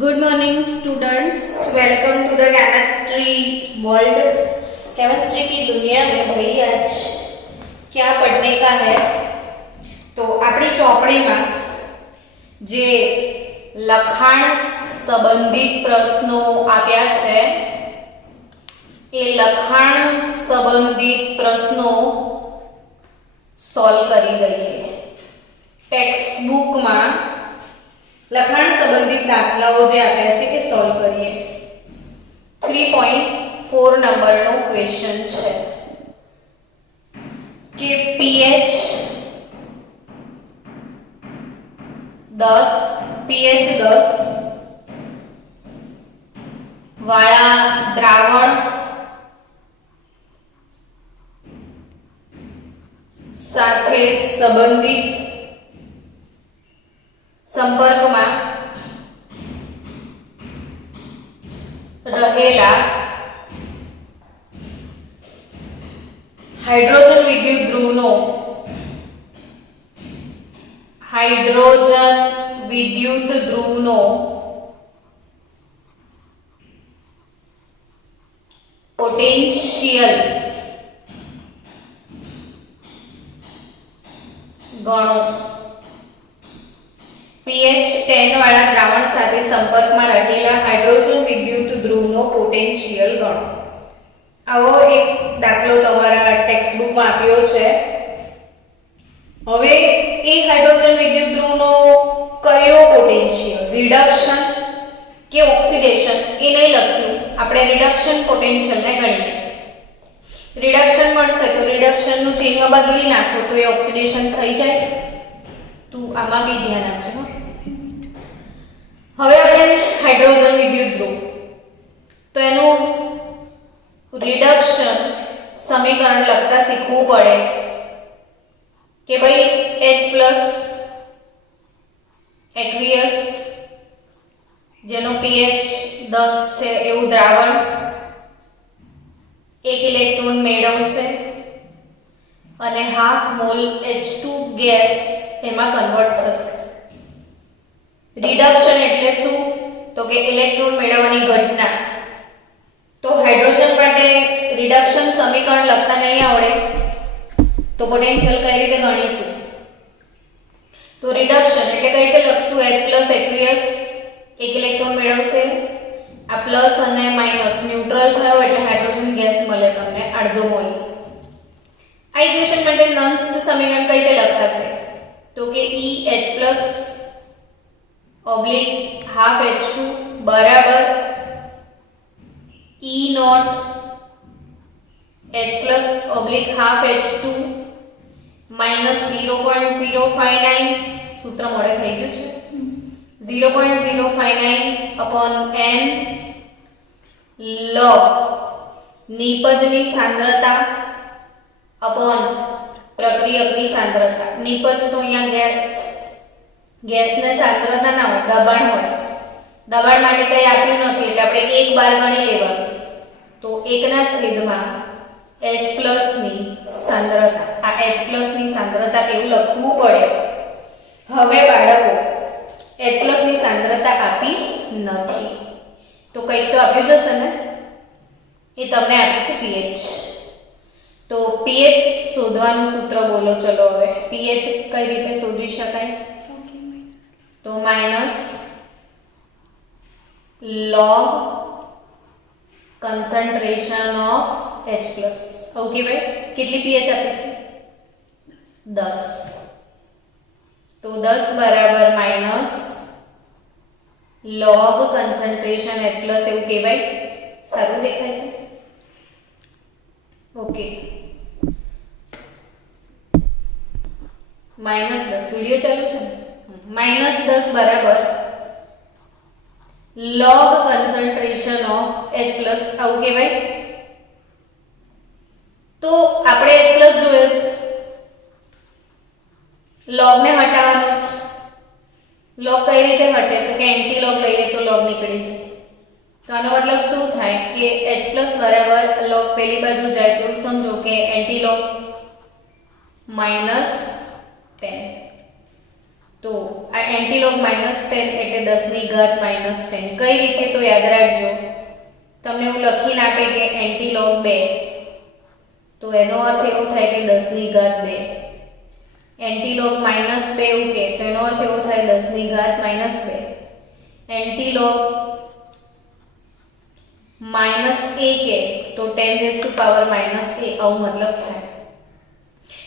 Good morning students, welcome to the chemistry world. Chemistry की दुनिया में भाई आज क्या पढ़ने का है। तो अपनी चौपड़ी में जे लखाण संबंधित प्रश्नों आप्या छे ए लखाण संबंधित प्रश्नों सॉल्व करी दईए। टेक्स्ट बुक में लखाण संबंधित दाखलाओ जे आप्या छे ते सॉल्व करिए। 3.4 नंबर नो क्वेश्चन छे कि pH 10 वाला द्रावण साथे संबंधित संपर्क में रहेला हाइड्रोजन विद्युत ध्रुवनो पोटेंशियल गणो। pH 10 वाला द्रावण साथे संपर्क में रहेला हाइड्रोजन विद्युत ध्रुवनो पोटेंशियल गणो। आवो एक दाखलो तमारा टेक्स्ट बुक में आप्यो छे। हवे ए हाइड्रोजन विद्युत ध्रुवनो कयो पोटेंशियल रिडक्शन के ऑक्सीडेशन ए नहीं लख्યું, આપણે रिडक्शन पोटेंशियल ने गणीए। रिडक्शन મળશે તો रिडक्शन નું ચિહ્ન બદલી નાખો તો એ ઓક્સિડેશન થઈ જાય। તો આમાં બી ધ્યાન આપજો। હવે આપણે હાઇડ્રોજન વિદ્યુત ધ્રુવ તો એનું રિડક્શન સમીકરણ લખતા શીખવું પડે કે ભાઈ H+ एक्वियस જેનો pH 10 છે એવું દ્રાવણ 1 ઇલેક્ટ્રોન મેળવશે અને હાફ મોલ H2 ગેસ એમાં કન્વર્ટ થશે। रिडक्शन એટલે શું તો કે ઇલેક્ટ્રોન મેળવવાની ઘટના। તો હાઇડ્રોજન માટે રિડક્શન સમીકરણ લખતા નહીં આવડે તો પોટેન્શિયલ કઈ રીતે ગણીશું। તો રિડક્શન એટલે કઈ રીતે લખશું H+ एक्वियस 1 ઇલેક્ટ્રોન મેળવશે, આ પ્લસ અને માઈનસ ન્યુટ્રલ થયો એટલે હાઇડ્રોજન ગેસ મળે તમને અડધો મોલ। આ ઇક્વેશન માટે નન્સ્ટ સમીકરણ કઈ રીતે લખાશે તો કે EH+ ઓબ્લિક હાફ H2 બરાબર E note H+ oblique half H2 minus 0.059 સૂત્ર મળે થઈ ગયું છે 0.059 upon n log નિપજની સાંદ્રતા upon પ્રક્રિયકની સાંદ્રતા। નિપજ તો અહીંયા ગેસ છે, ગેસને સાંદ્રતા ના હોય દબાણ હોય, દબાણ માટે કઈ આપ્યું નથી એટલે આપણે 1 બાર ગણી લેવાનું તો 1 ના છેદમાં H+ ની સાંદ્રતા। આ H+ ની સાંદ્રતા એવું લખવું પડે। હવે બાળકો H+ ની સાંદ્રતા આપી નથી તો કંઈક તો આપ્યું જશે ને, એ તમને આપી છે pH। તો pH શોધવાનું સૂત્ર બોલો ચલો। હવે pH કઈ રીતે શોધી શકાય તો minus log concentration of H+। Okay ભાઈ કેટલી pH આપી છે 10 તો 10 બરાબર માઈનસ log concentration H+ એવું કહેવાય। સારું દેખાય છે ઓકે -10 વિડિયો ચાલુ છે -10 બરાબર log concentration of H+ આવું કહેવાય। તો આપણે H+ જોઈએ છે, log ને હટાવવાનો છે। log કઈ રીતે હટે તો કે એન્ટી log લઈએ તો log નીકળી જાય। તો આનો મતલબ શું થાય કે H+ બરાબર log પેલી બાજુ જાય તો સમજો કે એન્ટી log -10। તો આ એન્ટીલોગ -10 એટલે 10 ની ઘાત -10. કઈ રીતે તો યાદ રાખજો, તમને એવું લખીને આપે કે એન્ટીલોગ 2, તો એનો અર્થ એવો થાય કે 10 ની ઘાત 2. એન્ટીલોગ -2 એવું કે તો એનો અર્થ એવો થાય 10 ની ઘાત -2. એન્ટીલોગ -a કે તો 10 આવું મતલબ થાય.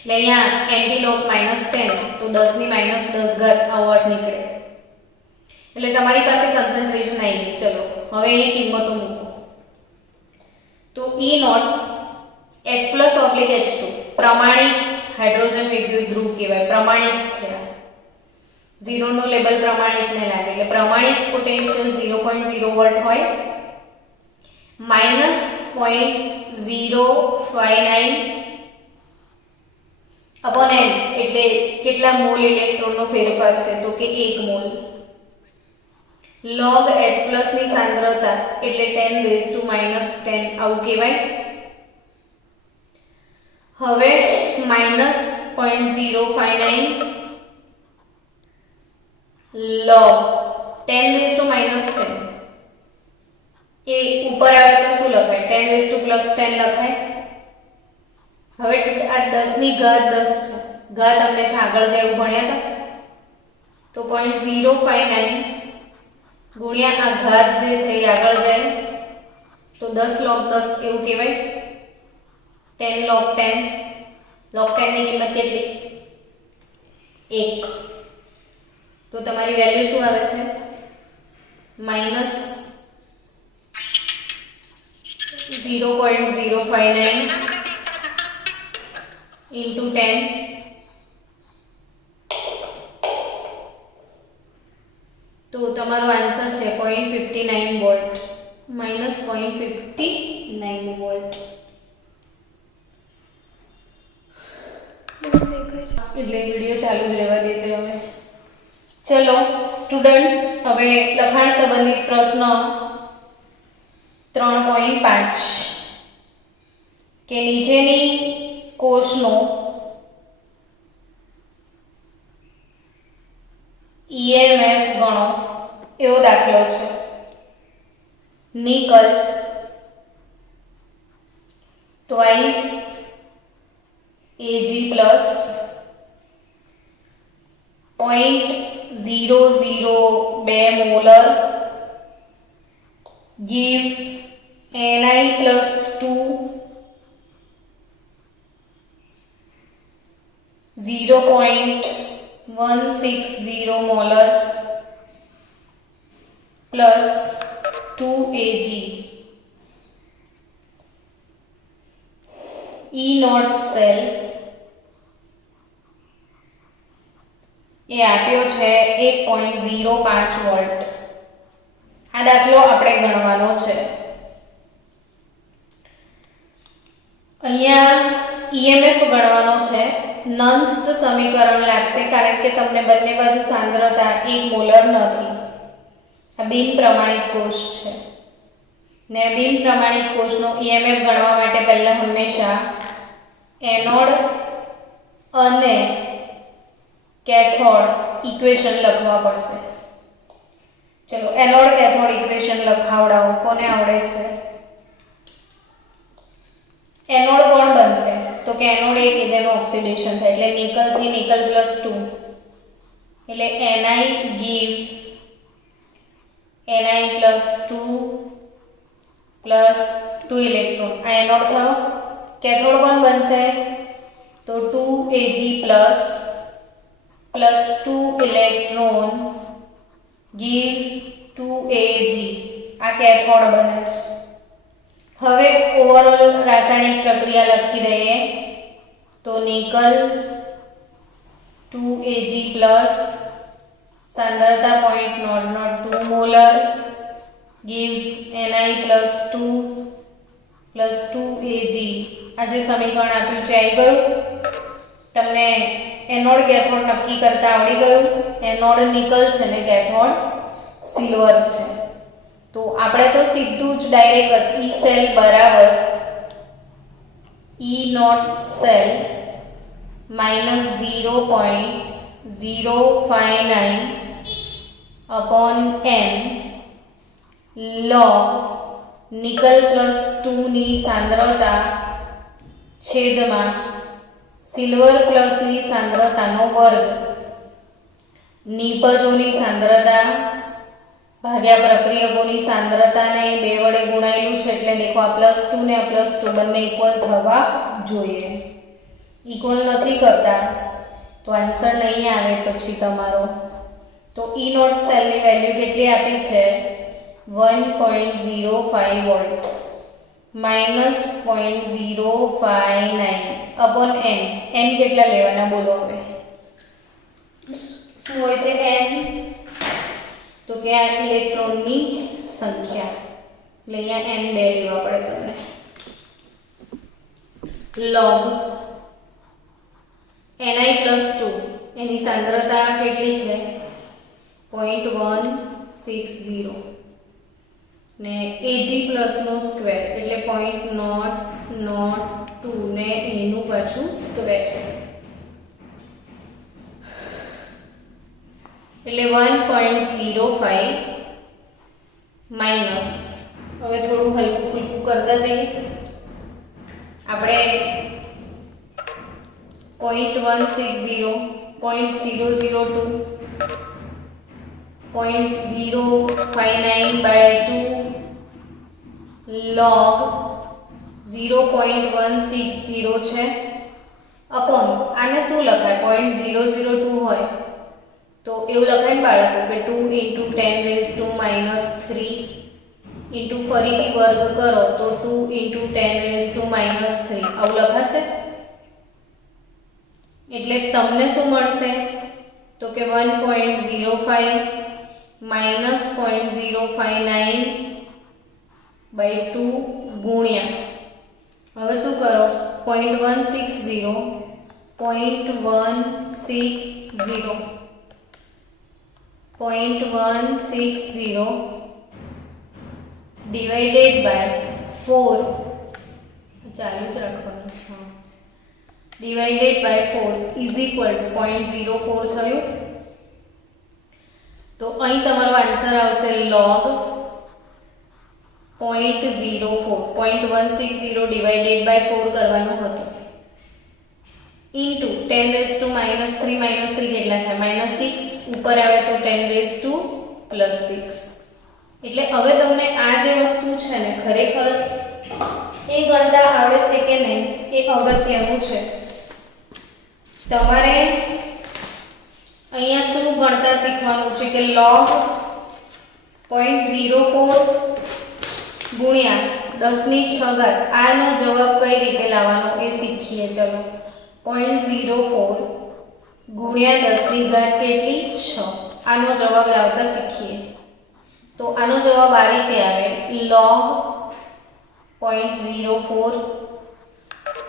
એટલે અહીંયા એન્ટીલોગ -10 તો 10 ની -10 ઘાત આવો અર્થ નીકળે. એટલે તમારી પાસે કન્સન્ટ્રેશન આવી ગઈ. ચલો હવે એની કિંમતો મૂકો. તો E0 H+/H2 પ્રમાણિક હાઇડ્રોજન વિદ્યુત ધ્રુવ કહેવાય. પ્રમાણિક છે. 0 નો લેબલ પ્રમાણિકને લાગે એટલે પ્રમાણિક પોટેન્શિયલ 0.0 વોલ્ટ હોય. -0.059 upon n એટલે કેટલા મોલ ઇલેક્ટ્રોનનો ફેરફાર છે તો કે 1 મોલ. log H+ ની સાંદ્રતા એટલે 10⁻10 આવું કહેવાય. હવે -0.059 log 10⁻10 એ ઉપર આવે તો શું લખાય? 10+10 લખાય. હવે આ 10 ની ઘાત 10 છે. ઘાત હંમેશા આગળ જાય એવું ભણ્યા હતા. તો 0.059 ગુણ્યા આ ઘાત જે છે એ આગળ જાય તો 10 log 10 એવું કહેવાય. 10 log 10 log 10 ની કિંમત કેટલી? 1. તો તમારી વેલ્યુ શું આવે છે? -0.059 into 10 તો તમારો આન્સર છે 0.59 વોલ્ટ. -0.59 વોલ્ટ. એટલે વિડિયો ચાલુ જ રહેવા દેજો હવે. ચલો સ્ટુડન્ટ્સ, હવે લખાણ સંબંધિત પ્રશ્ન 3.5 કે નીચેની કોષનો EMF ગણો એવો દાખલો છે. Nickel twice Ag plus 0.002 molar gives Ni plus 2 0.160 molar plus 2 Ag. E0 cell એ આપ્યો છે 1.05 વોલ્ટ. આ દાખલો આપણે ગણવાનો છે. અહીંયા EMF ગણવાનો છે. નન્સ્ટ સમીકરણ લાગશે કારણ કે તમને બંને બાજુ સાંદ્રતા 1 મોલર નથી. આ બિન પ્રમાણિત કોષ છે ને બિન પ્રમાણિત કોષનો EMF ગણવા માટે પહેલા હંમેશા એનોડ અને કેથોડ ઇક્વેશન લખવા પડશે. ચલો એનોડ કેથોડ ઇક્વેશન લખાવડાવો. કોને આવડે છે? એનોડ કોણ બનશે? તો કે એનોડ એ કે જેનો ઓક્સિડેશન થાય એટલે નિકલ થી નિકલ +2 એટલે Ni gives Ni +2 ઇલેક્ટ્રોન. આ એનોડ થયો. કેથોડ કોણ બનશે? તો 2Ag +2 ઇલેક્ટ્રોન gives 2Ag. આ કેથોડ બને છે. હવે ઓવરઓલ રાસાયણિક પ્રક્રિયા લખી દઈએ તો નિકલ 2Ag+ સાંદ્રતા 0.002 મોલર gives Ni +2 Ag. આ જે સમીકરણ આપ્યું છે આવી ગયું. તમને એનોડ કેથોડ નક્કી કરતા આવડી ગયું. એનોડ નિકલ છે ને કેથોડ સિલ્વર છે. તો આપણે તો સીધું જ ડાયરેક્ટ E સેલ બરાબર E0 cell -0.059 0.059 upon n log nickel +2 ની સાંદ્રતા છેદમાં સિલ્વર પ્લસની સાંદ્રતાનો વર્ગ નિપજોની સાંદ્રતા ભાગ્યા પ્રક્રિયકોની સાંદ્રતાને 2 વડે ગુણાયેલું છે એટલે દેખો આ +2 ને આ +2 બંને ઇક્વલ થવા જોઈએ. ઇક્વલ નથી કરતા તો આન્સર નહીં આવે પછી તમારો. તો E નોટ સેલની વેલ્યુ કેટલી આપી છે 1.05 વોલ્ટ -0.059 अपॉन n. n કેટલા લેવાના બોલો હવે? શું હોય છે n? તો કે આ ઇલેક્ટ્રોનની સંખ્યા. એટલે અહીંયા n 2 લેવા પડે તમને. log Ni+2 એની સાંદ્રતા કેટલી છે 0.160 ને Ag નો સ્ક્વેર એટલે 0.02 ને એનું પાછું સ્ક્વેર એટલે 1.05 માઈનસ. હવે થોડું હલકું ફૂલકું કરતા જઈએ. આપણે 0.160 0.002 0.059/2 log 0.160 છે અપોન આને શું લખાય 0.002 હોય તો એવું લખાય ને બાળકો કે 2 × 10⁻³ ઇન્ટુ ફરીથી વર્ગ કરો તો 2 × 10⁻³ આવું લખાશે. એટલે તમને શું મળશે તો કે 1.05 માઈનસ 0.059/2 ગુણ્યા હવે શું કરો 0.160 ડિવાઇડેડ બાય 4 ચાલુ જ રાખવાનું divided by 4 is equal to 0.04 થયું. તો અહીં તમારો આન્સર આવશે log 0.04 ડિવાઇડેડ બાય 4 કરવાનું હતું ઇન્ટુ 10⁻³ કેટલા થાય -6 ઉપર આવે તો 10⁻+6. એટલે હવે તમને આ જે વસ્તુ છે ને ખરેખર એ ગણતા આવડે છે કે નહીં એ અગત્યનું છે. તમારે અહીંયા શું ગણતા શીખવાનું છે કે log 0.04 ગુણ્યા 10⁶ આનો જવાબ કઈ રીતે લાવવાનો એ શીખીએ. ચલો 0.04 ગુણ્યા 10⁻ કેટલી 6 આનો જવાબ લાવતા શીખીએ. તો આનો જવાબ આ રીતે આવે log 0.04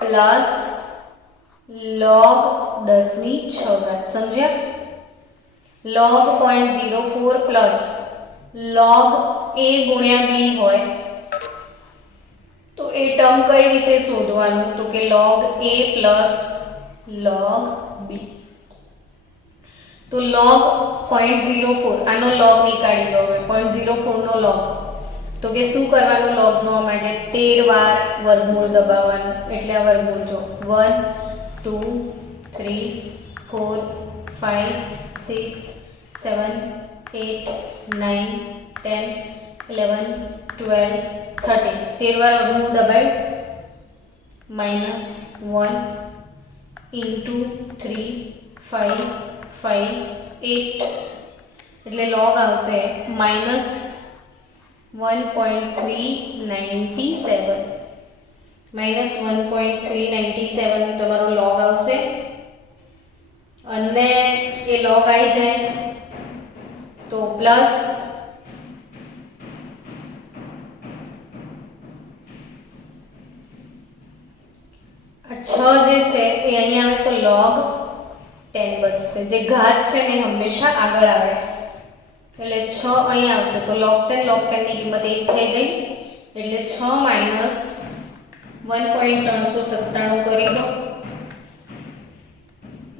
પ્લસ log 10⁶ સમજ્યા. log 0.04 પ્લસ log a ગુણ્યા b હોય તો એ ટર્મ કઈ રીતે શોધવાનું તો કે log a plus log b. તો log 0.04 આનો log નીકાળી લો. હવે 0.04 નો log તો કે શું કરવાનું log જોવા માટે 13 વાર વર્ગમૂળ દબાવવાનું. એટલે આ વર્ગમૂળ જો 1 2 3 4 5 6 7 8 9 10 11 12 13 13 વાર વર્ગમૂળ દબાવ્યું -1 × 3 5 5 8 એટલે log આવશે -1.397 -1.397 તમારો log આવશે. અને એ log આવી જાય તો પ્લસ આ 6 જે છે એ અહીંયા આવે તો log 10 બચશે. જે ઘાત છે ને હંમેશા આગળ આવે એટલે 6 અહીં આવશે તો log 10 ની કિંમત 1 થઈ ગઈ. એટલે 6 માઈનસ 1.397 કરી દો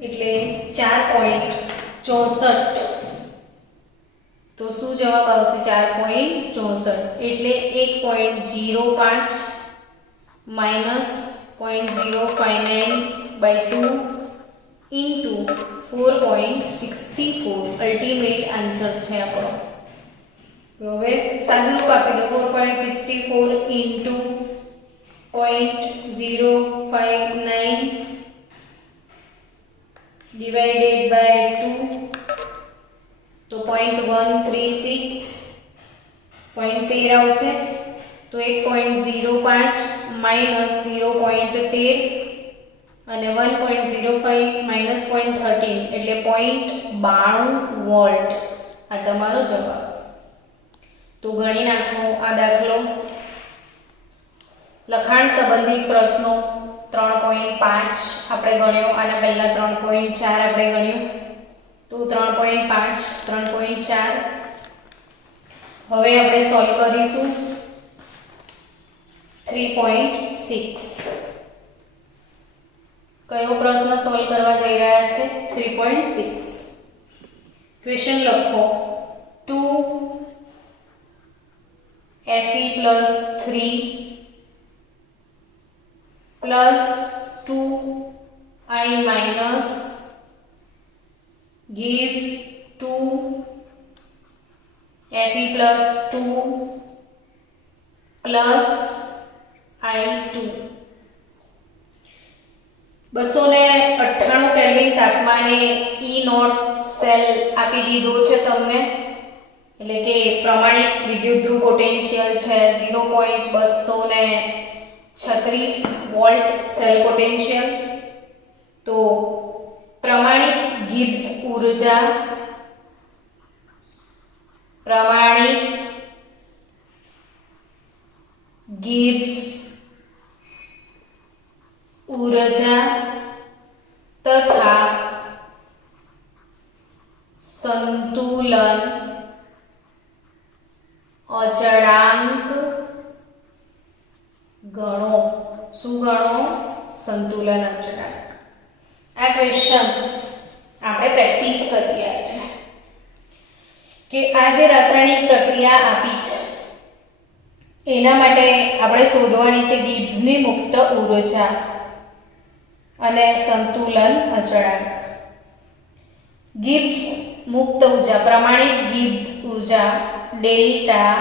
એટલે 4. 64 તો શું જવાબ આવશે 4.64 એટલે 1.05 માઇનસ 0.059/2 ઇન્ટુ 4.64 અલ્ટિમેટ આન્સર છે આપણો. હવે સાદું રૂપ આપી દો 4.64 ઇન્ટુ 0.059 divided by 2 तो 0.136 0.13 આવશે તો 1.05 માઈનસ 0.13 અને 1.05 માઈનસ 0.13 એટલે 0.92 વોલ્ટ આ તમારો જવાબ. તો ગણી નાખો આ દાખલો. લખાણ સંબંધિત પ્રશ્નો 3.5 આપણે ગણ્યો, આના પહેલા 3.4 આપણે ગણ્યું, તો 3.5 3.4 હવે આપણે સોલ્વ કરીશું 3.6. કયો પ્રશ્ન સોલ્વ કરવા જઈ રહ્યા છે? 3.6. ક્વેશ્ચન લખો 2fe plus 3 plus 2i minus gives 2fe plus 2 plus i2. 298 kelvin તાપમાને E નોટ સેલ આપી દીધો છે તમને, એટલે કે પ્રમાણિત વિદ્યુત ધ્રુવ પોટેન્શિયલ છે 0.236 વોલ્ટ સેલ પોટેન્શિયલ. તો પ્રમાણિત ગિબ્સ ઊર્જા તથા સંતુલન અચળાંક ગણો. શું ગણો? સંતુલન અચળાંક. આ ક્વેશ્ચન આપણે પ્રેક્ટિસ કરી રહ્યા છે કે આ જે રાસાયણિક પ્રક્રિયા આપી છે એના માટે આપણે શોધવાની છે ગિબ્સની મુક્ત ઊર્જા અને સંતુલન અચળાંક. ગિબ્સ મુક્ત ઊર્જા, પ્રમાણિત ગિબ્સ ઊર્જા ડેલ્ટા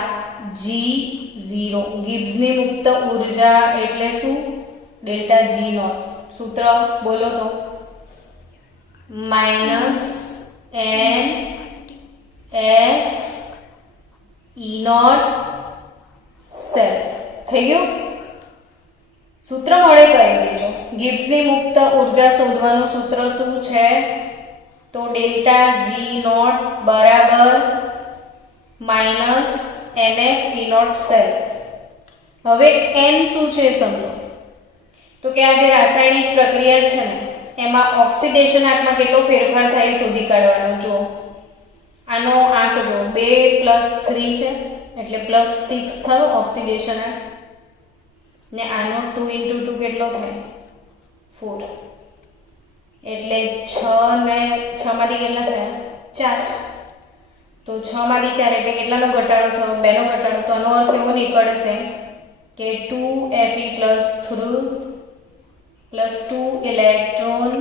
G0. ગિબ્સની મુક્ત ઊર્જા એટલે શું? Delta G note. સૂત્ર બોલો તો minus NF E note cell. થઈ ગયું? સૂત્ર મળે કરી દેજો. ગિબ્સની મુક્ત ઊર્જા શોધવાનું સૂત્ર શું છે? તો ડેલ્ટા G નોટ બરાબર minus NF E note cell. હવે N શું છે સમજો. તો કે આ જે રાસાયણિક પ્રક્રિયા છે ને એમાં ઓક્સિડેશન આંકમાં કેટલો ફેરફાર થાય શોધી કાઢવાનો. જો આનો આંક જો 2 + 3 છે એટલે +6 થયો ઓક્સિડેશન આંક, ને આનો 2 × 2 કેટલો થાય? 4. એટલે 6 ને 6 માંથી કેટલા થયા? 4. તો 6 માંથી 4 એટલે કેટલાનો ઘટાડો થયો? 2 નો ઘટાડો. તો આનો અર્થ એવો નીકળશે કે 2Fe + 3 + 2 ઇલેક્ટ્રોન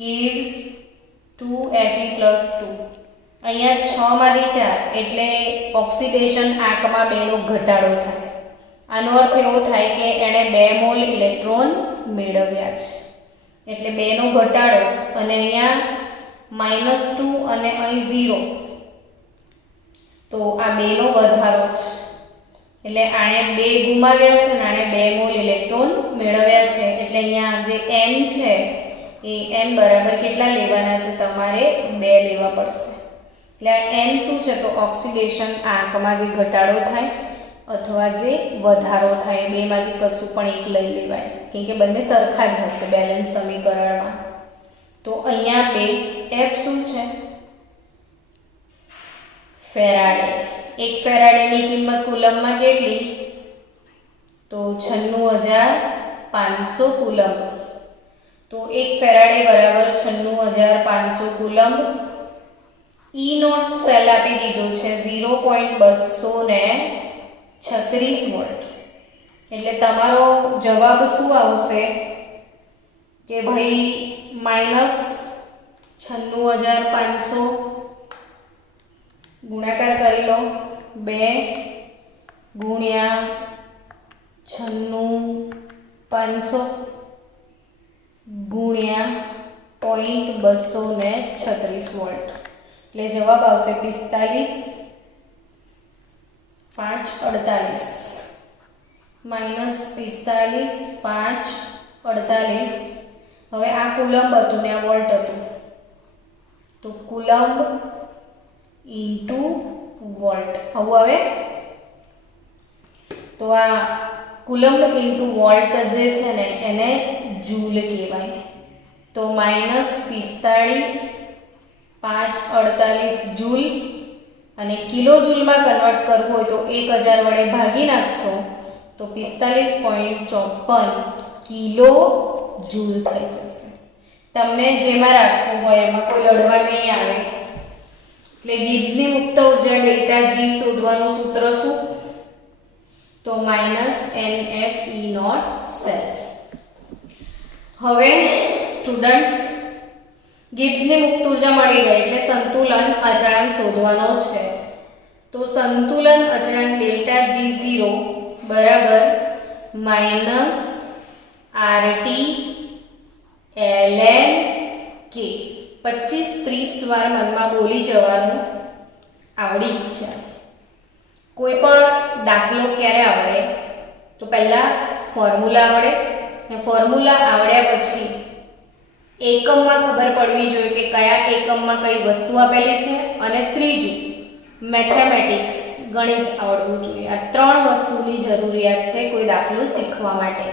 gives 2Fe + 2. અહીંયા 6 માંથી 4 એટલે ઓક્સિડેશન આંકમાં 2 નો ઘટાડો થાય. આનો અર્થ એવો થાય કે એણે 2 મોલ ઇલેક્ટ્રોન મેળવ્યા છે, એટલે 2 નો ઘટાડો, અને અહીંયા -2 અને અહીં 0, તો આ 2 નો વધારો છે. એટલે આણે 2 ગુમાવ્યા છે અને આણે 2 મોલ ઇલેક્ટ્રોન મેળવ્યા છે. એટલે અહીંયા જે n છે એ n બરાબર કેટલા લેવાના છે? તમારે 2 લેવા પડશે. એટલે આ n શું છે? તો ઓક્સિડેશન આંકમાં જે ઘટાડો થાય અથવા જે વધારો થાય, બેમાંથી કશું પણ એક લઈ લેવાય, કેમ કે બંને સરખા જ હશે બેલેન્સ સમીકરણમાં. તો અહીંયા 2 F શું છે? ફેરાડે. 1 ફેરાડેની કિંમત કુલમમાં કેટલી? તો 96500 કુલમ. તો 1 ફેરાડે બરાબર 96500 કુલમ. ઈ નોટ સેલ આપી દીધું છે 0.236 વોલ્ટ, એટલે તમારો જવાબ શું આવશે કે ભાઈ -96500 ગુણાકાર કરી લો 2 ગુણ્યા 96500 ગુણ્યા 0.236 વોલ્ટ, એટલે જવાબ આવશે 45,548 -45,548. હવે આ કુલંબ હતું ને આ વોલ્ટ હતું, તો કુલંબ ઇન્ટુ વોલ્ટ આવું આવે. તો આ કુલંબ ઇન્ટુ વોલ્ટ જે છે ને એને જૂલ કહેવાય. તો -45,548 જૂલ, અને કિલો જૂલમાં કન્વર્ટ કરવું હોય તો 1000 વડે ભાગી નાખશો તો 45.54 કિલો જૂલ થઈ જશે. તમને જેમાં રાખવું હોય એમાં કોઈ લડવા નહીં આવે. એટલે ગિબ્સની મુક્ત ઉર્જા ડેલ્ટા જી શોધવાનું સૂત્ર શું? તો -NFE નોટ સેલ. હવે સ્ટુડન્ટ્સ, ગિબ્સની મુક્ત ઉર્જા મળી ગઈ એટલે સંતુલન અચળાંક શોધવાનો છે. તો સંતુલન અચળાંક ડેલ્ટા G0 બરાબર -RT ln K. 25-30 વાર મનમાં બોલી જવાનું આવડી જ જાય. કોઈ પણ દાખલો ક્યારે આવડે? તો પહેલા ફોર્મ્યુલા આવડે, ને ફોર્મ્યુલા આવડ્યા પછી એકમમાં ખબર પડવી જોઈએ કે કયા એકમમાં કઈ વસ્તુ આપેલી છે, અને ત્રીજું મેથેમેટિક્સ ગણિત આવડવું જોઈએ. આ ત્રણ વસ્તુની જરૂરિયાત છે કોઈ દાખલો શીખવા માટે.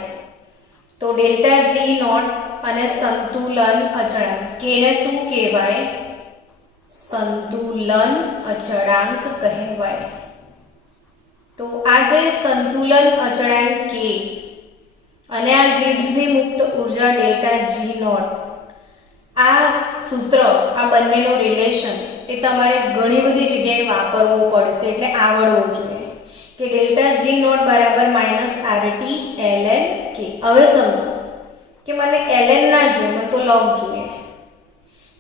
તો ડેલ્ટા જી નોટ અને સંતુલન અચળાંક, કેને શું કહેવાય? સંતુલન અચળાંક કહેવાય. તો આ જે સંતુલન અચળાંક કે અને આ ગિબ્સની મુક્ત ઉર્જા ડેલ્ટા જી નોટ, આ સૂત્ર, આ બંનેનો રિલેશન એ તમારે ઘણી બધી જગ્યાએ વાપરવું પડશે, એટલે આવડવું જોઈએ કે ડેલ્ટા જી નોટ બરાબર -RT ln K. હવે સમજો કે મને ln ના જોઈએ, મને તો log જોઈએ.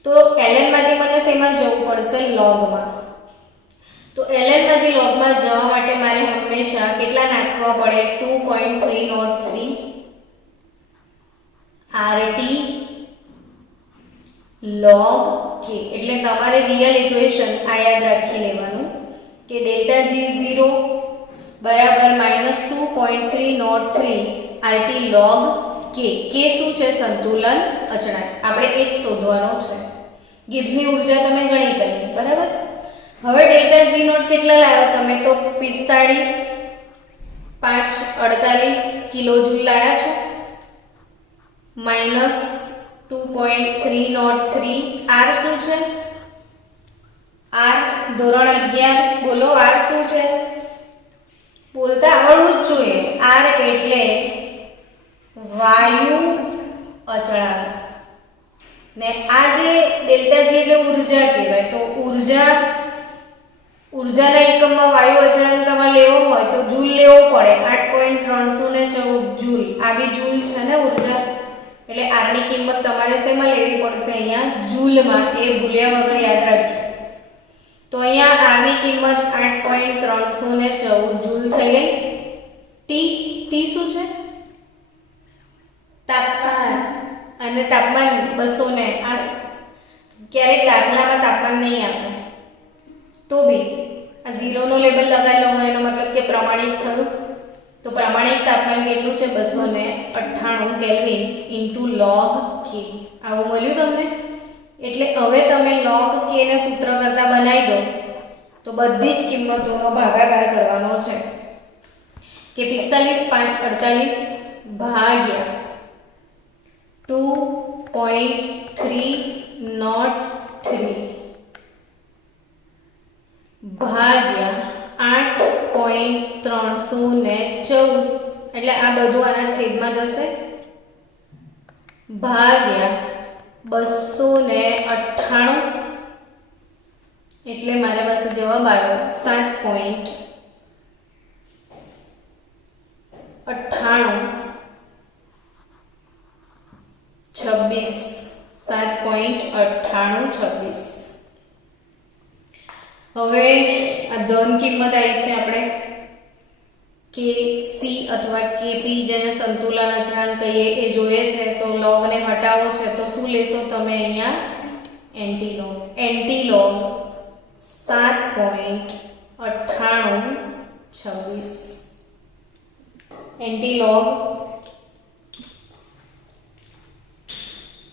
તો ln માંથી મને શેમાં જવું પડશે? logમાં. તો ln માંથી logમાં જવા માટે મારે હંમેશા કેટલા નાખવા પડે? 2.303 RT log K. એટલે તમારે રિયલ ઇક્વેશન આ યાદ રાખી લેવાનું કે ડેલ્ટા G0 બરાબર -2.303 RT log K. K શું છે? સંતુલન અચળાંક. આપણે એ જ શોધવાનો છે. ગિબ્સની ઉર્જા તમે ગણી કરી, બરાબર? હવે ડેલ્ટા G નોટ કેટલા લાવ્યા તમે? તો 45,548 કિલો જૂલ લાવ્યા છો, -2.303. R શું છે? R ધોરણ 11. બોલો R શું છે? બોલતા આવડવું જ જોઈએ. R એટલે વાયુ અચળાંક. ને આ જે ડેલ્ટા જી એટલે ઉર્જા કહેવાય. તો ઉર્જાના એકમમાં વાયુ અચળાંક તમારે લેવો હોય તો જૂલ લેવો પડે. 8.314 જૂલ. આ બી જૂલ છે ને ઉર્જા, એટલે R ની કિંમત તમારે શેમાં લેવી પડશે? અહીંયા જૂલમાં. એ ભૂલ્યા વગર યાદ રાખજો. તો અહીંયા R ની કિંમત 8.314 જૂલ થઈ ગઈ. T શું છે? તાપમાન. અને તાપમાન 200 ને આ ક્યારેક દાખલામાં તાપમાન નહીં આપે તો બી આ 0 નો લેબલ લગાવી લો, એનો મતલબ કે પ્રમાણિત થયું. તો પ્રમાણિત તાપમાન કેટલું છે? 298 કેલ્વિન ઇન્ટુ log K. આવું મળ્યું તમને? એટલે હવે તમે log K ને સૂત્ર કરતા બનાવી દો તો બધી જ કિંમતોનો ભાગાકાર કરવાનો છે કે 45,548 ભાગ્યા 2.303 ભાગ્યા 8.314, એટલે આ બધું આના છેદમાં જશે, ભાગ્યા 298 એટલે મારા પાસે જવાબ આવ્યો 7.9826. હવે આ ધન કિંમત આવી છે આપણે KC અથવા KP જેને સંતુલન અચળાંક કહીએ એ જોઈએ છે, તો log ને હટાવો છે તો શું લેશો તમે અહીંયા એન્ટીલોગ. એન્ટીલોગ 7.9826. એન્ટીલોગ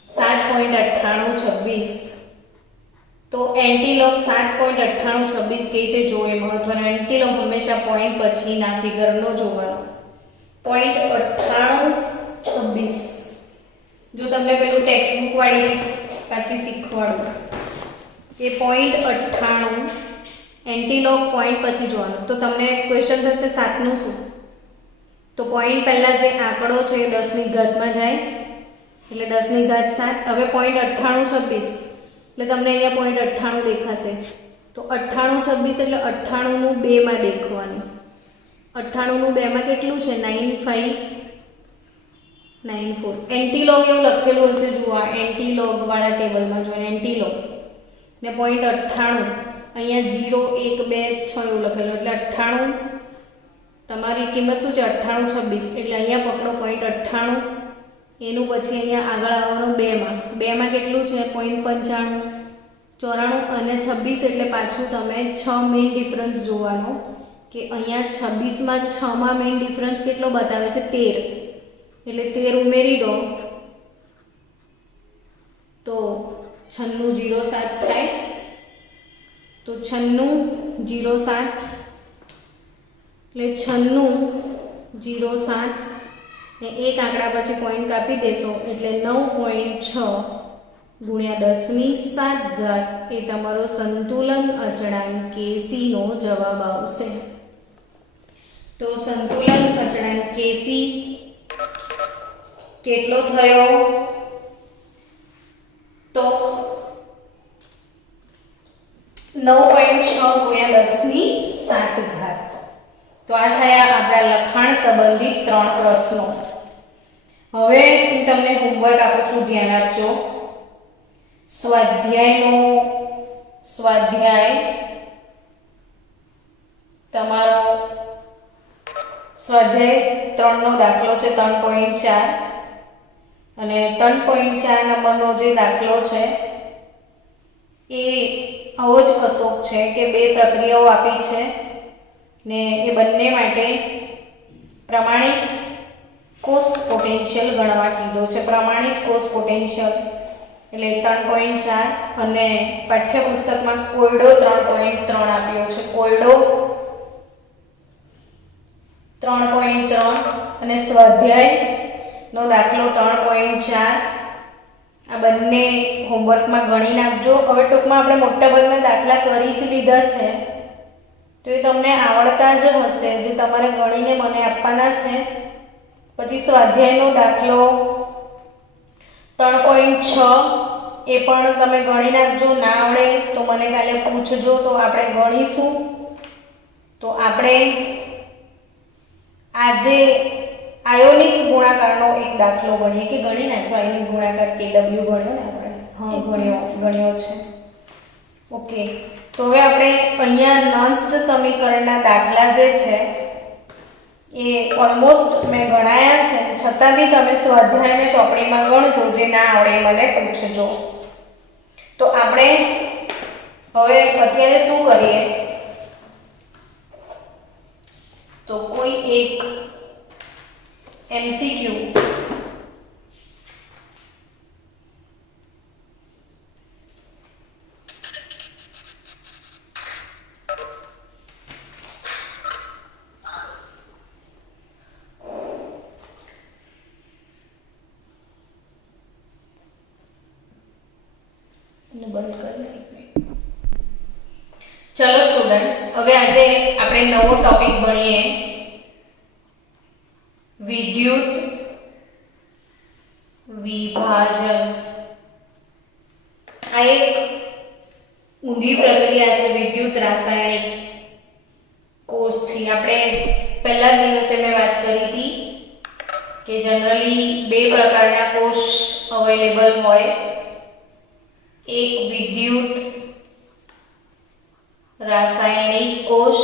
7.9826. તો એન્ટીલોગ 7.9826 કઈ રીતે જોઈએ મહત્વનો. એન્ટીલોગ હંમેશા પોઈન્ટ પછીના ફિગરનો જોવાનો. 0.9826. જો તમને પેલું ટેક્સ્ટ બુક વાળી પાછી શીખવાડું કે 0.98 એન્ટીલોગ પોઈન્ટ પછી જોવાનું, તો તમને ક્વેશ્ચન થશે 7 નું શું, તો પોઈન્ટ પહેલા જે આંકડો છે એ 10 ની ઘાતમાં જાય એટલે 10 ની ઘાત 7. હવે 0.9826 એટલે તમને અહીંયા 0.98 દેખાશે, તો 9826 એટલે 98 નું 2 માં દેખવાનું. 98 નું 2 માં કેટલું છે 9594. એન્ટીલોગ એવું લખેલું હશે, જુઓ એન્ટીલોગ વાળા ટેબલમાં જો એન્ટીલોગ ને 0.98 અહીંયા 0 1 2 6 એવું લખેલું એટલે 98 તમારી કિંમત શું છે 9826 એટલે અહીંયા પકડો 0.98 એનું પછી અહીંયા આગળ આવવાનું 2 માં. 2 માં કેટલું છે 0.95 94 અને 26 એટલે પાછું તમે 6 મેઇન ડિફરન્સ જોવાનો કે અહીંયા 26 માં 6 માં મેઇન ડિફરન્સ કેટલો બતાવે છે 13 એટલે 13 ઉમેરી દો તો 9607 થાય. તો 9607 એટલે 9607 ને એક આંકડા પછી પોઈન્ટ કાપી દેશો એટલે 9.6 ગુણ્યા 10 ની 7 ઘાત એ તમારો સંતુલન અચળાંક KC નો જવાબ આવશે. તો સંતુલન અચળાંક KC કેટલો થયો, તો 9.6 ગુણ્યા 10 ની 7 ઘાત. તો આ થયા આપણા લખાણ સંબંધિત 3 પ્રશ્નો. હવે હું તમને હોમવર્ક આપું છું, ધ્યાન આપજો. સ્વાધ્યાય તમારો સ્વાધ્યાય 3 નો દાખલો છે 3.4 અને 3.4 નંબરનો જે દાખલો છે એ આવો જ કસોક છે કે બે પ્રક્રિયાઓ આપી છે ને એ બંને માટે પ્રમાણિક કોષ પોટેન્શિયલ ગણવા કીધો છે. પ્રમાણિક કોષ પોટેન્શિયલ એટલે 3.4 અને પાઠ્યપુસ્તકમાં કોયડો 3.3 આપ્યો છે. કોયડો 3.3 અને સ્વાધ્યાય નો દાખલો 3.4. આ બંને હોમવર્કમાં ગણી નાખજો. હવે ટૂંકમાં આપણે મોટાભાગના દાખલા કરી જ લીધા છે તો એ તમને આવડતા જ હશે, જે તમારે ગણીને મને આપવાના છે. પછી સ્વાધ્યાયનો દાખલો 3.6 એ પણ તમે ગણી નાખજો. ના આવડે તો મને કાલે પૂછજો તો આપણે ગણીશું. તો આપણે આજે આયોનિક ગુણાકારનો એક દાખલો ગણીએ કે ગણી નાખો. આયોનિક ગુણાકાર KW ગણ્યો ને આપણે? હા, ગણ્યો છે. ઓકે, તો હવે આપણે અહીંયા નોન્સ્ટ સમીકરણના દાખલા જે છે એ ઓલમોસ્ટ મેં ગણાયા છે, છતાં બી તમે સ્વાધ્યાયને ચોપડીમાં ગણજો. જે ના આવડે મને પૂછજો. તો આપણે હવે અત્યારે શું કરીએ, તો કોઈ એક MCQ બંધ કરી. ચલો સ્ટુડન્ટ, હવે આજે આપણે નવો ટોપિક ભણીએ, વિદ્યુત વિભાજન. આ એક ઊંધી પ્રક્રિયા છે વિદ્યુત રાસાયણિક કોષથી. આપણે પહેલા જ દિવસે મેં વાત કરી હતી કે જનરલી બે પ્રકારના કોષ અવેલેબલ હોય. એક વિદ્યુત રાસાયણિક કોષ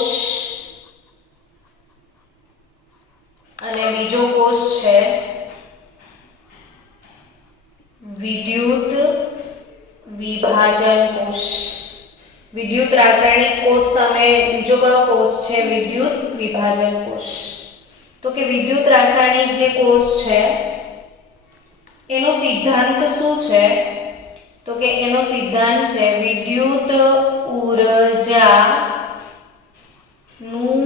અને બીજો કોષ છે વિદ્યુત વિભાજન કોષ. વિદ્યુત રાસાયણિક કોષ સામે બીજો કયો કોષ છે? વિદ્યુત વિભાજન કોષ. તો કે વિદ્યુત રાસાયણિક જે કોષ છે એનો સિદ્ધાંત શું છે? તો કે એનો સિદ્ધાંત છે વિદ્યુત ઊર્જા નું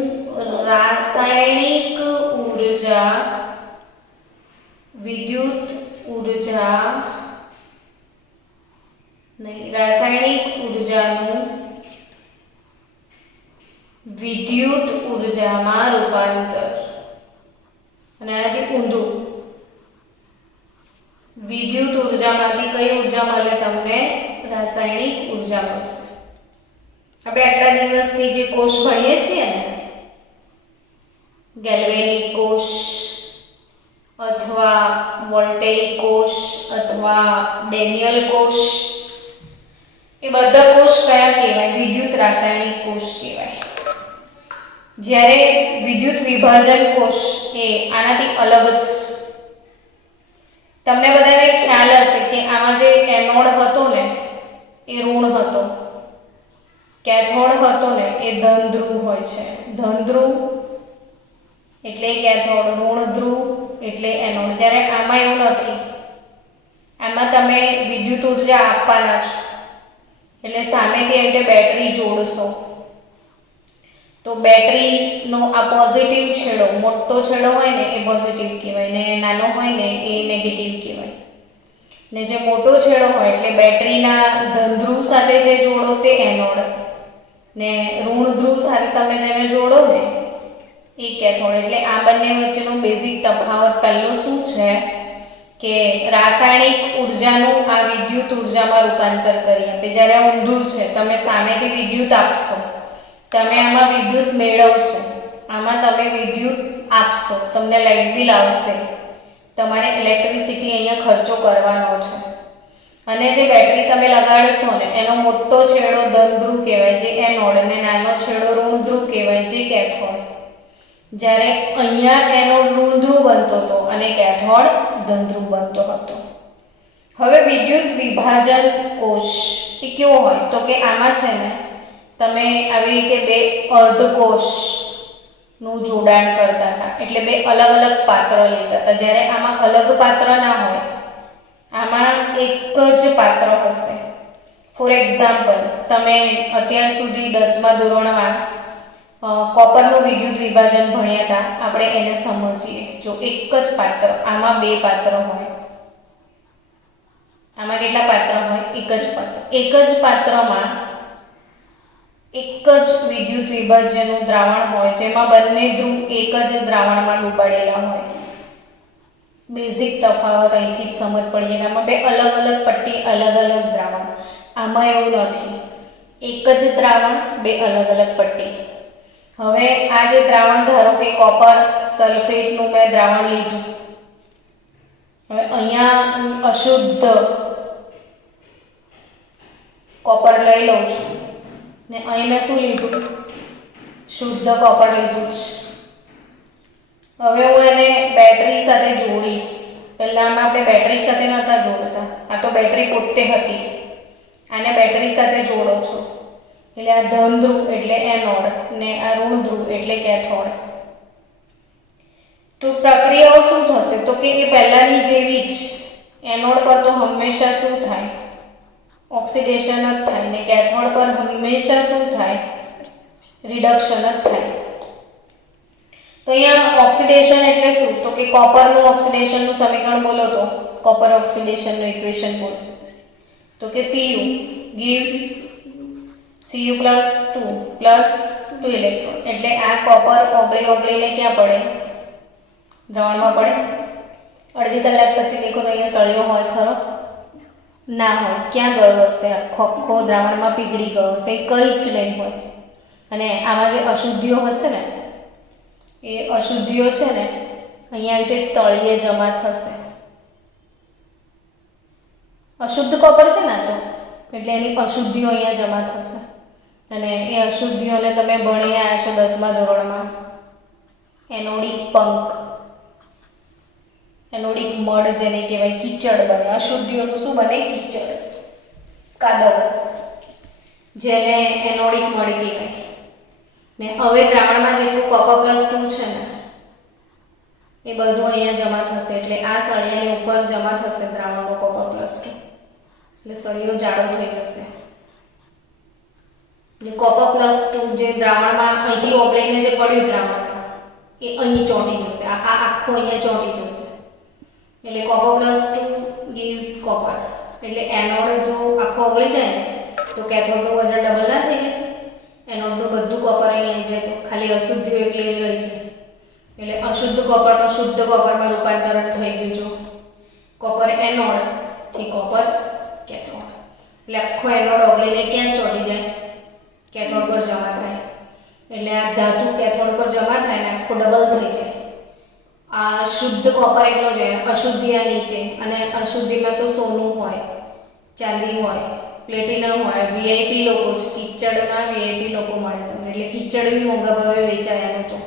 રાસાયણિક ઊર્જા વિદ્યુત ઊર્જા નહીં રાસાયણિક ઊર્જાનું વિદ્યુત ઊર્જામાં રૂપાંતર. અને આનાથી ઊંધું, વિદ્યુત ઊર્જામાંથી કઈ ઊર્જા મળે? તમને રાસાયણિક ઊર્જા મળશે. આપણે આટલા દિવસથી જે કોષ ભણીએ છીએ ને, ગેલ્વેનિક કોષ અથવા વોલ્ટેઇક કોષ અથવા ડેનિયલ કોષ, એ બધા કોષ કયા કહેવાય? વિદ્યુત રાસાયણિક કોષ કહેવાય. જ્યારે વિદ્યુત વિભાજન કોષ એ આનાથી અલગ જ. તમને બધાને ખ્યાલ હશે કે આમાં જે એનોડ હતો ને એ ઋણ હતો, કેથોડ હતો ને એ ધન ધ્રુવ હોય છે. ધન ધ્રુવ એટલે કેથોડ, ઋણ ધ્રુવ એટલે એનોડ. જ્યારે આમાં એવું નથી. આમાં તમે વિદ્યુત ઊર્જા આપવાના છો એટલે સામેથી એમ કે બેટરી જોડશો તો બેટરીનો આ પોઝિટિવ છેડો, મોટો છેડો હોય ને એ પોઝિટિવ કહેવાય ને નાનો હોય ને એ નેગેટિવ કહેવાય. ને જે મોટો છેડો હોય એટલે બેટરીના ધન ધ્રુવ સાથે જે જોડો તે એનોડ ને ઋણ ધ્રુવ સાથે તમે જેને જોડો ને એ કેથોડ. એટલે આ બંને વચ્ચેનો બેઝિક તફાવત પહેલો શું છે કે રાસાયણિક ઊર્જાનું આ વિદ્યુત ઊર્જામાં રૂપાંતર કરી આપે. જ્યારે આ ઊંધું છે, તમે સામેથી વિદ્યુત આપશો, તમે આમાં વિદ્યુત મેળવશો, આમાં તમે વિદ્યુત આપશો, તમને લાઇટ બિલ આવશે, તમારે ઇલેક્ટ્રિસિટી અહીંયા ખર્ચો કરવાનો છે. અને જે બેટરી તમે લગાડશો ને એનો મોટો છેડો ધન ધ્રુવ કહેવાય જે એનોડ, અને નાનો છેડો ઋણ ધ્રુવ કહેવાય જે કેથોડ. જ્યારે અહીંયા એનોડ ઋણ ધ્રુવ બનતો હતો અને કેથોડ ધન ધ્રુવ બનતો હતો. હવે વિદ્યુત વિભાજન કોષ એ કેવો હોય? તો કે આમાં છે ને તમે આવી રીતે બે અર્ધકોષ નું જોડાણ કરતા હતા, એટલે બે અલગ અલગ પાત્ર લેતા હતા. જ્યારે આમાં અલગ પાત્ર ના હોય, આમાં એક જ પાત્ર હશે. ફોર એક્ઝામ્પલ, તમે અત્યાર સુધી 10મા ધોરણમાં કોપરનું વિદ્યુત વિભાજન ભણ્યા હતા, આપણે એને સમજીએ. જો એક જ પાત્ર, આમાં બે પાત્ર હોય, આમાં કેટલા પાત્ર હોય? એક જ પાત્ર. એક જ પાત્રમાં એક જ વિદ્યુત વિભાજનનું દ્રાવણ હોય જેમાં બંને ધ્રુવ એક જ દ્રાવણમાં ડૂબાડેલા હોય. બેઝિક તફાવત અહીંથી જ સમજ પડી જાય. આમાં બે અલગ અલગ પટ્ટી, અલગ અલગ દ્રાવણ. આમાં એવું નથી, એક જ દ્રાવણ, બે અલગ અલગ પટ્ટી. હવે આ જે દ્રાવણ, ધારો કે કોપર સલ્ફેટનું મેં દ્રાવણ લીધું. હવે અહીંયા અશુદ્ધ કોપર લઈ લઉં છું ને અહીં મેં શું લીધું? શુદ્ધ કોપર લીધું છે. હવે હું એને બેટરી સાથે જોડીશ. પહેલામાં આપણે બેટરી સાથે નહોતા જોડતા, આ તો બેટરી પોતે હતી. આને બેટરી સાથે જોડો છો એટલે આ ધન ધ્રુવ એટલે એનોડ ને આ ઋણ ધ્રુવ એટલે કેથોડ. તો પ્રક્રિયાઓ શું થશે? તો કે એ પહેલાની જેવી જ. એનોડ પર તો હંમેશા શું થાય? ઓક્સિડેશન જ થાય. ને કેથોડ પર હંમેશા શું થાય? રિડક્શન જ થાય. તો અહીંયા ઓક્સિડેશન એટલે શું? તો કે કોપરનું ઓક્સિડેશનનું સમીકરણ બોલો તો કોપર ઓક્સિડેશનનું ઇક્વેશન બોલો તો કે Cu gives Cu + 2 ઇલેક્ટ્રોન. એટલે આ કોપર ઓગળીને ક્યાં પડે? દ્રાવણમાં પડે. અડધી કલાક પછી દેખો તો અહીંયા સળિયો હોય ખરો? ના હોય, ક્યાં ગયો હશે, આખો દ્રાવણમાં પીગળી ગયો હશે, એ કંઈ જ નહીં હોય. અને આમાં જે અશુદ્ધિઓ હશે ને એ અશુદ્ધિઓ છે ને અહીંયા આવી રીતે તળિયે જમા થશે. અશુદ્ધ કોપર છે ને તો એટલે એની અશુદ્ધિઓ અહીંયા જમા થશે. અને એ અશુદ્ધિઓને તમે ભણીને આવ્યા છો 10મા ધોરણમાં. એનોડિક પંક, એનોડિક મડ જેને કહેવાય, કીચડ બને. અશુદ્ધિઓનું શું બને? કીચડ, કાદવ, જેને એનોડિક મડ કહેવાય. ને હવે દ્રાવણમાં જેટલું Copper+2 છે ને એ બધું અહીંયા જમા થશે. એટલે આ સળિયાની ઉપર જમા થશે દ્રાવણનો Copper+2. એટલે સળિયો જાડો થઈ જશે. એટલે Copper+2 જે દ્રાવણમાં અહીંથી ઓગળીને જે પડ્યું દ્રાવણમાં એ અહીં ચોંટી જશે. આ આખો અહીંયા ચોંટી જશે. એટલે Copper+2 gives copper. એટલે એનોડ જો આખો ઓગળી જાય ને તો કેથોડનું વજન ડબલ ના થઈ જાય. એનોડનું બધું કોપર અહીં આવી જાય તો ખાલી અશુદ્ધિઓ એકલી રહી જાય. એટલે અશુદ્ધ કોપરનું શુદ્ધ કોપરમાં રૂપાંતરણ થઈ ગયું. જો કોપર એનોડ થી કોપર કેથોડ. એટલે આખો એનોડ ઓગળીને ક્યાં ચોંટી જાય? કેથોડ પર જમા થાય. એટલે આ ધાતુ કેથોડ પર જમા થાય ને આખો ડબલ થઈ જાય. આ શુદ્ધ કોપર એકલો છે, અશુદ્ધિ આ નીચે. અને અશુદ્ધિમાં તો સોનું હોય, ચાંદી હોય, પ્લેટિનમ હોય. વીઆઈપી લોકો છે, કીચડમાં વીઆઈપી લોકો મળે તમને. એટલે કીચડ બી મોંઘા ભાવે વેચાય એનો તો.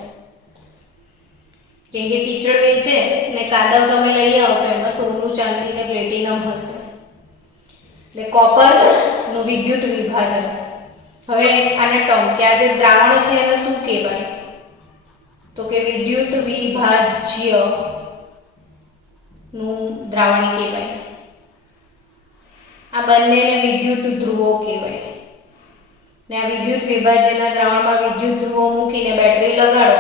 કેમ કે કીચડ વેચે ને કાદવ તમે લઈ આવો તો એમાં સોનું, ચાંદી ને પ્લેટિનમ હશે. એટલે કોપરનું વિદ્યુત વિભાજન. હવે આને ટર્મ કે આ જે દ્રાવણ છે એને શું કહેવાય? તો કે વિદ્યુત વિભાજ્ય નું દ્રાવણ કહેવાય. આ બંનેને વિદ્યુત ધ્રુવો કહેવાય. ને આ વિદ્યુત વિભાજ્યના દ્રાવણમાં વિદ્યુત ધ્રુવો મૂકીને બેટરી લગાડો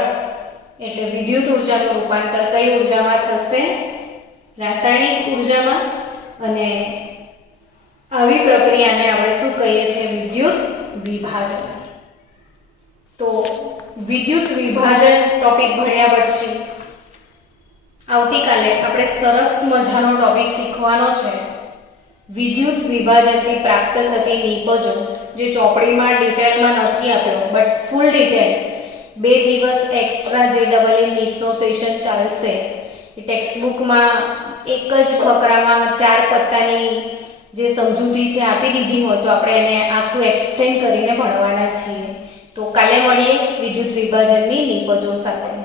એટલે વિદ્યુત ઉર્જાનું રૂપાંતર કઈ ઉર્જામાં થશે? રાસાયણિક ઉર્જામાં. અને આવી પ્રક્રિયાને આપણે શું કહીએ છીએ? વિદ્યુત વિભાજન. તો વિદ્યુત વિભાજન ટોપિક ભણ્યા પછી આવતીકાલે આપણે સરસ મજાનો ટોપિક શીખવાનો છે. વિદ્યુત વિભાજનથી પ્રાપ્ત થતી નિપજો, જે ચોપડીમાં ડિટેલમાં નથી આપ્યો બટ ફૂલ ડિટેલ 2 દિવસ એક્સ્ટ્રા JEE નીટનો સેશન ચાલશે. એ ટેક્સ્ટબુકમાં એક જ ફકરામાં 4 પત્તાની જે સમજૂતી છે આપી દીધી હોય તો આપણે એને આખું એક્સટેન્ડ કરીને ભણવાના છીએ. તો કાલે મળીએ વિદ્યુત વિભાજનની નિપજો સાથે.